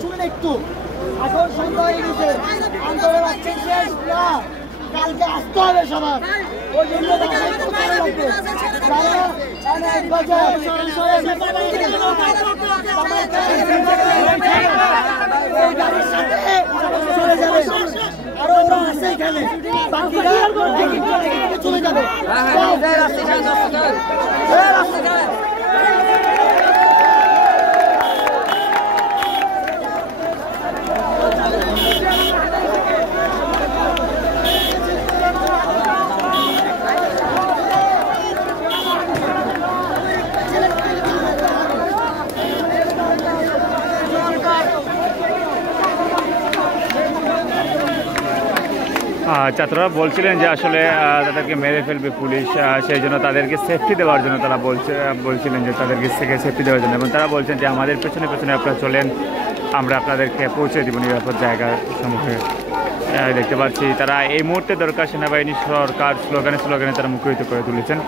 শুনুন একটু, এখন সন্ধ্যা হয়ে গেছে, আন্দোলন আজকে শেষ না, কালকে আসতে হবে সবার। ওই জন্য আরো ওরা আছে এখানে, বাকিরা চলে যাবে। ছাত্ররা বলছিলেন যে আসলে তাদেরকে মেরে ফেলবে পুলিশ, সেই জন্য তাদেরকে সেফটি দেওয়ার জন্য তারা বলছিলেন যে তাদেরকে সেফটি দেওয়ার জন্য, এবং তারা বলছেন যে আমাদের পেছনে পেছনে আপনারা চলেন, আমরা আপনাদেরকে পৌঁছে দেব নিরাপদ জায়গার সম্মুখে। দেখতে পাচ্ছি তারা এই মুহূর্তে দরকার সেনাবাহিনী সরকার স্লোগানে তারা মুখরিত করে তুলেছেন।